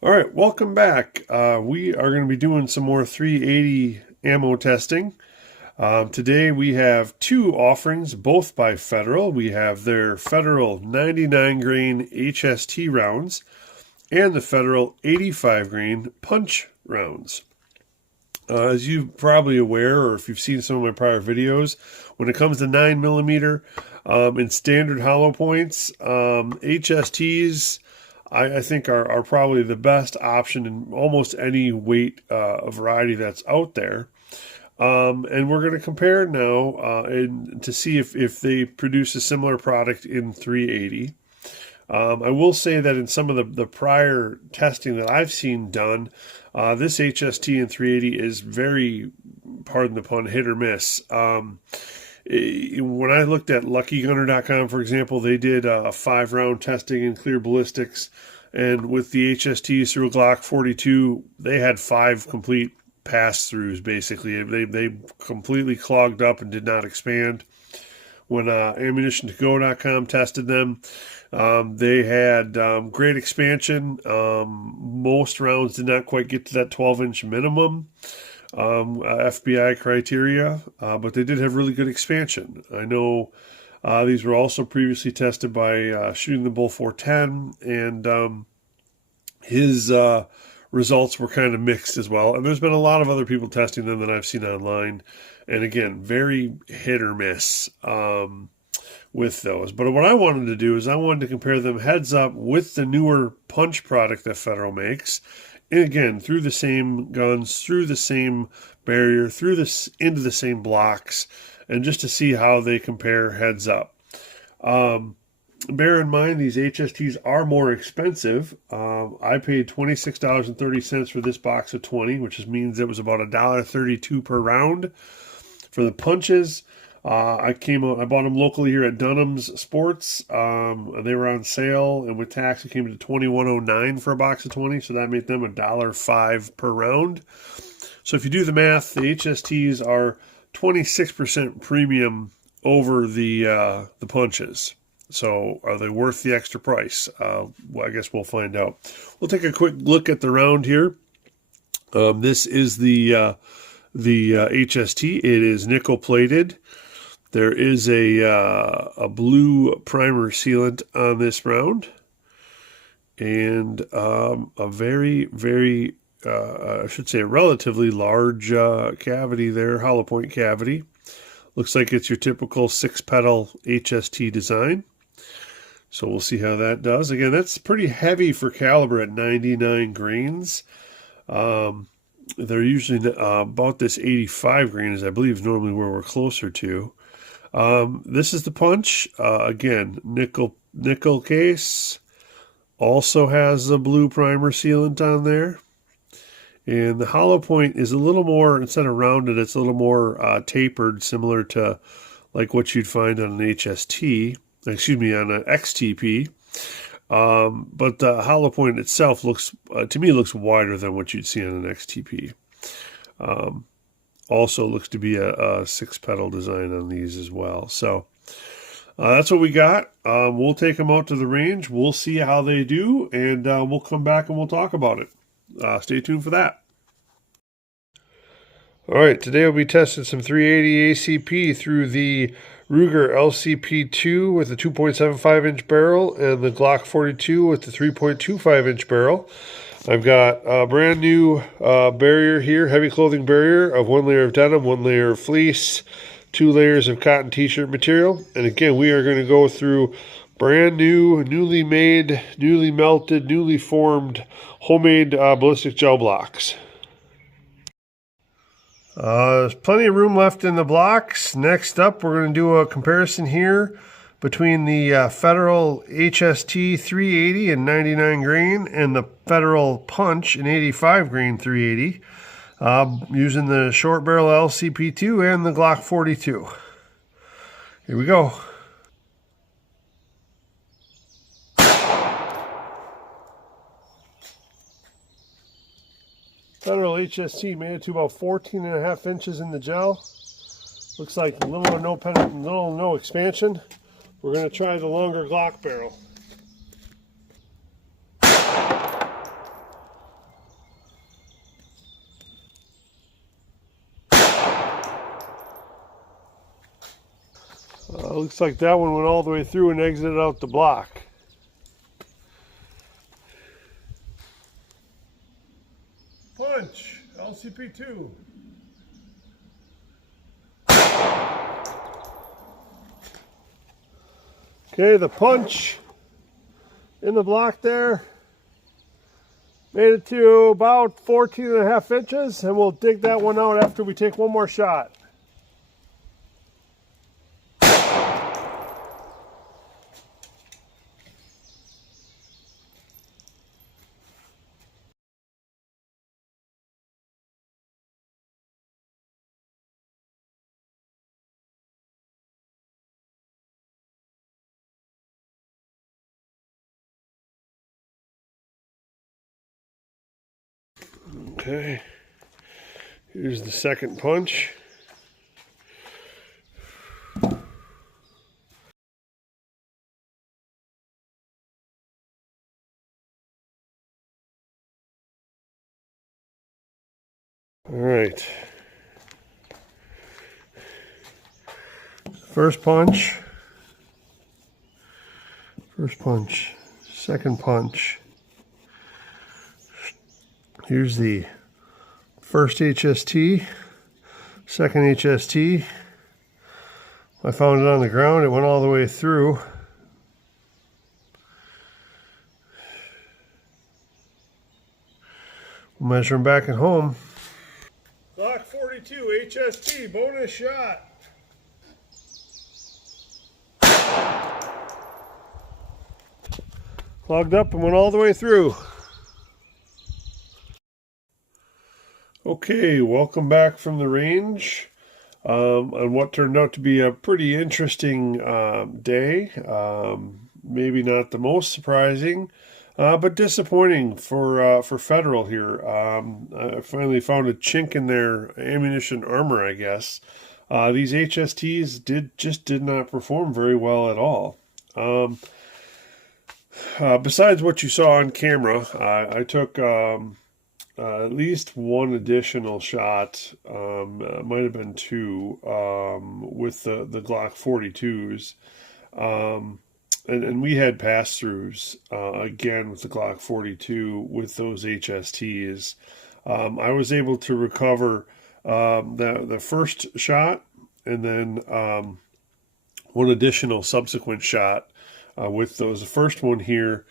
All right, welcome back. We are going to be doing some more 380 ammo testing. Today we have two offerings, both by Federal. We have their Federal 99 grain HST rounds and the Federal 85 grain punch rounds. As you're probably aware, or if you've seen some of my prior videos, when it comes to 9mm and standard hollow points, HSTs I think are probably the best option in almost any weight variety that's out there. And we're going to compare now to see if they produce a similar product in 380. I will say that in some of the prior testing that I've seen done, this HST in 380 is very, pardon the pun, hit or miss. When I looked at LuckyGunner.com, for example, they did a 5-round testing in clear ballistics, and with the HSTs through a Glock 42, they had 5 complete pass-throughs, basically. They completely clogged up and did not expand. When AmmunitionToGo.com tested them, they had great expansion. Most rounds did not quite get to that 12-inch minimum. FBI criteria, but they did have really good expansion. I know these were also previously tested by Shooting the Bull 410, and his results were kind of mixed as well. And there's been a lot of other people testing them that I've seen online, and again, very hit or miss with those. But what I wanted to do is I wanted to compare them heads up with the newer punch product that Federal makes. And again, through the same guns, through the same barrier, into the same blocks, and just to see how they compare heads up. Bear in mind, these HSTs are more expensive. I paid $26.30 for this box of 20, which means it was about $1.32 per round. For the punches, I bought them locally here at Dunham's Sports. They were on sale, and with tax, it came to $21.09 for a box of 20, so that made them $1.05 per round. So if you do the math, the HSTs are 26% premium over the punches. So are they worth the extra price? Well, I guess we'll find out. We'll take a quick look at the round here. This is the HST. It is nickel plated. There is a blue primer sealant on this round, and a very, very, I should say, a relatively large cavity there, hollow point cavity. Looks like it's your typical 6-pedal HST design. So we'll see how that does. Again, that's pretty heavy for caliber at 99 grains. They're usually about this 85 grain, as I believe normally where we're closer to. This is the punch. Again, nickel case. Also has a blue primer sealant on there. And the hollow point is a little more, instead of rounded, it's a little more tapered, similar to like what you'd find on an HST, on an XTP. But the hollow point itself looks, to me, looks wider than what you'd see on an XTP. Also looks to be a 6-pedal design on these as well. So that's what we got. We'll take them out to the range. We'll see how they do, and we'll come back and we'll talk about it. Stay tuned for that. All right, today we'll be testing some 380 ACP through the Ruger LCP2 with the 2.75-inch barrel and the Glock 42 with the 3.25-inch barrel. I've got a brand new barrier here, heavy clothing barrier of 1 layer of denim, 1 layer of fleece, 2 layers of cotton t-shirt material. And again, we are going to go through brand new, newly made, newly melted, newly formed, homemade ballistic gel blocks. There's plenty of room left in the blocks. Next up, we're going to do a comparison here between the Federal HST 380 in 99 grain and the Federal Punch in 85 grain 380, using the short barrel LCP2 and the Glock 42. Here we go. Federal HST made it to about 14.5 inches in the gel. Looks like little or no expansion. We're going to try the longer Glock barrel. looks like that one went all the way through and exited out the block. Punch, LCP2. Okay, the punch in the block there made it to about 14.5 inches, and we'll dig that one out after we take one more shot. Okay, here's the second punch. All right. First punch. First punch. Second punch. Here's the first HST. Second HST. I found it on the ground. It went all the way through. We'll measure them back at home. Glock 42 HST bonus shot. Clogged up and went all the way through. Okay, welcome back from the range on what turned out to be a pretty interesting day. Maybe not the most surprising, but disappointing for Federal here. I finally found a chink in their ammunition armor, I guess. These HSTs did not perform very well at all. Besides what you saw on camera, I took at least one additional shot, might have been two, with the Glock 42s. And we had pass-throughs, again, with the Glock 42 with those HSTs. I was able to recover the first shot and then one additional subsequent shot with those. The first one here,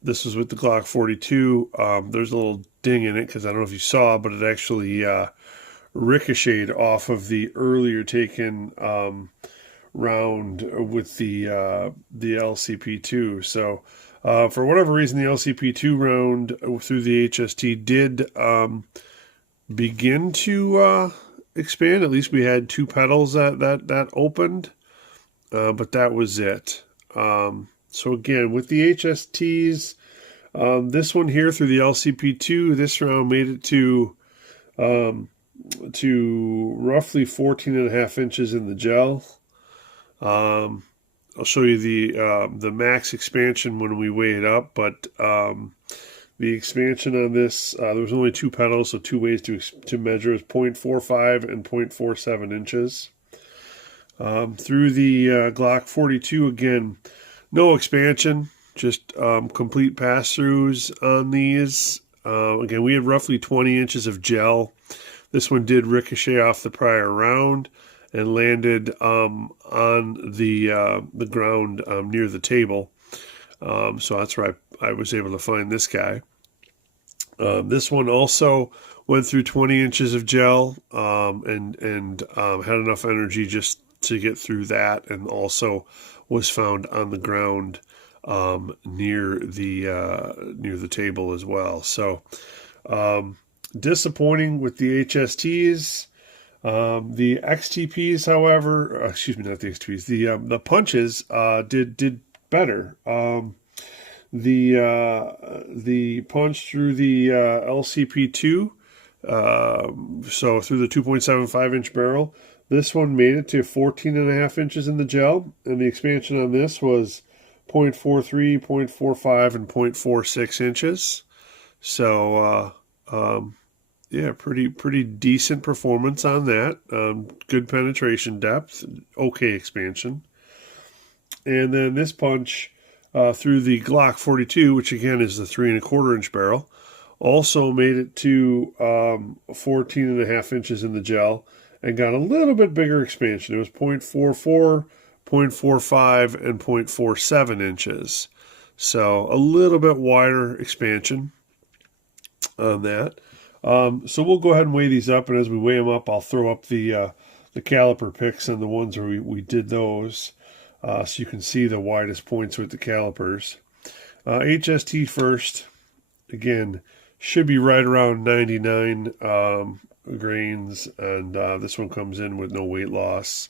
this was with the Glock 42. There's a little ding in it because I don't know if you saw, but it actually ricocheted off of the earlier taken round with the LCP2. So for whatever reason, the LCP2 round through the HST did begin to expand. At least we had two pedals that opened, but that was it. So again, with the HSTs, this one here through the LCP2, this round made it to roughly 14.5 inches in the gel. I'll show you the max expansion when we weigh it up, but the expansion on this, there was only two pedals, so two ways to measure is 0.45 and 0.47 inches. Through the Glock 42, again, no expansion, just complete pass-throughs on these. Again, we had roughly 20 inches of gel. This one did ricochet off the prior round and landed on the ground near the table. So that's where I was able to find this guy. This one also went through 20 inches of gel and had enough energy just to get through that, and also was found on the ground near the table as well. So disappointing with the HSTs. The XTPs, however, excuse me, not the XTPs, the punches did better. The punch through the LCP2, so through the 2.75 inch barrel, this one made it to 14.5 inches in the gel, and the expansion on this was 0.43, 0.45, and 0.46 inches. So Yeah, pretty decent performance on that. Good penetration depth, okay expansion. And then this punch through the Glock 42, which again is the 3¼ inch barrel, also made it to 14.5 inches in the gel and got a little bit bigger expansion. It was 0.44, 0.45, and 0.47 inches. So a little bit wider expansion on that. So we'll go ahead and weigh these up, and as we weigh them up, I'll throw up the caliper picks and the ones where we did those, so you can see the widest points with the calipers. HST first, again, should be right around 99 grains, and this one comes in with no weight loss.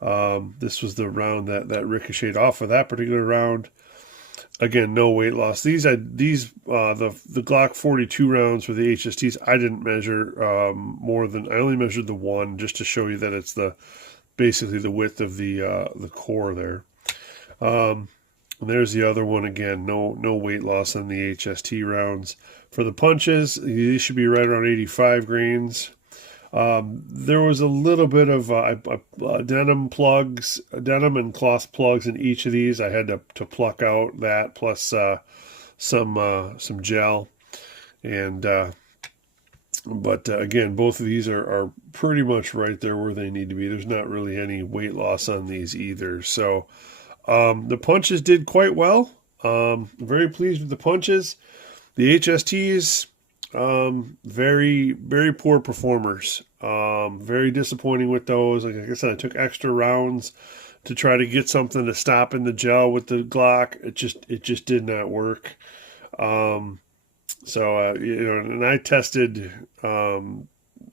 This was the round that ricocheted off of that particular round. Again, no weight loss. The Glock 42 rounds for the HSTs, I didn't measure more than, I only measured the one just to show you that it's basically the width of the core there. And there's the other one again. No weight loss on the HST rounds. For the punches, these should be right around 85 grains. There was a little bit of denim and cloth plugs in each of these. I had to pluck out that plus some gel, and but again, both of these are pretty much right there where they need to be. There's not really any weight loss on these either. So the punches did quite well. Very pleased with the punches. The HSTs. Very poor performers. Very disappointing with those. Like I said, I took extra rounds to try to get something to stop in the gel with the Glock. It just did not work. And I tested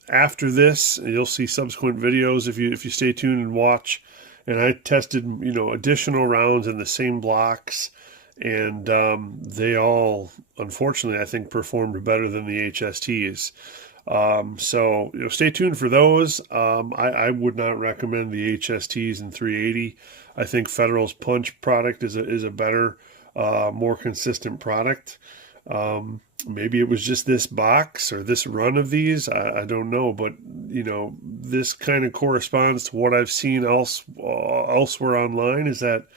after this, and you'll see subsequent videos if you stay tuned and watch. And I tested additional rounds in the same blocks. And they all, unfortunately, I think performed better than the HSTs. So stay tuned for those. I would not recommend the HSTs in 380. I think Federal's punch product is a better, more consistent product. Maybe it was just this box or this run of these. I don't know, but this kind of corresponds to what I've seen elsewhere online. Is that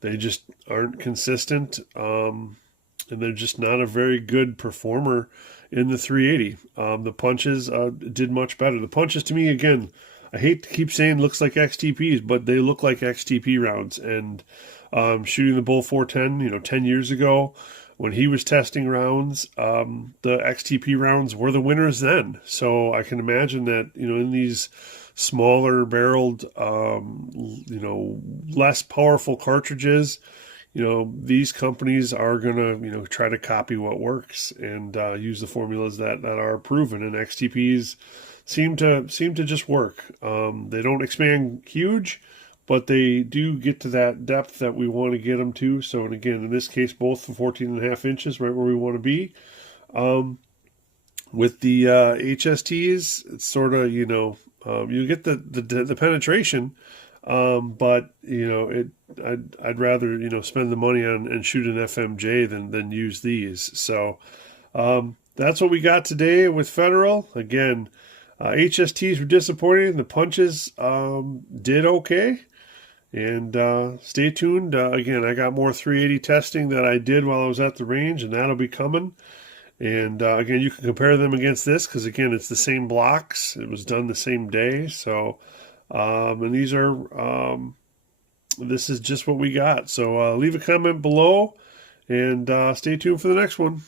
they just aren't consistent, and they're just not a very good performer in the 380. The punches did much better. The punches, to me, again, I hate to keep saying looks like XTPs, but they look like XTP rounds. And shooting the Bull 410, 10 years ago, when he was testing rounds, the XTP rounds were the winners then. So I can imagine that, in these smaller barreled, less powerful cartridges, these companies are gonna, try to copy what works and use the formulas that are proven. And XTPs seem to just work. They don't expand huge, but they do get to that depth that we want to get them to. So, and again, in this case, both the 14.5 inches, right where we want to be. With the HSTs, it's sort of, you get the penetration, but I'd rather spend the money on and shoot an FMJ than use these. So that's what we got today with Federal. Again, HSTs were disappointing. The punches did okay. And stay tuned. Again, I got more 380 testing that I did while I was at the range, and that'll be coming. And again, you can compare them against this because, again, it's the same blocks. It was done the same day. So, and these are, this is just what we got. So leave a comment below and stay tuned for the next one.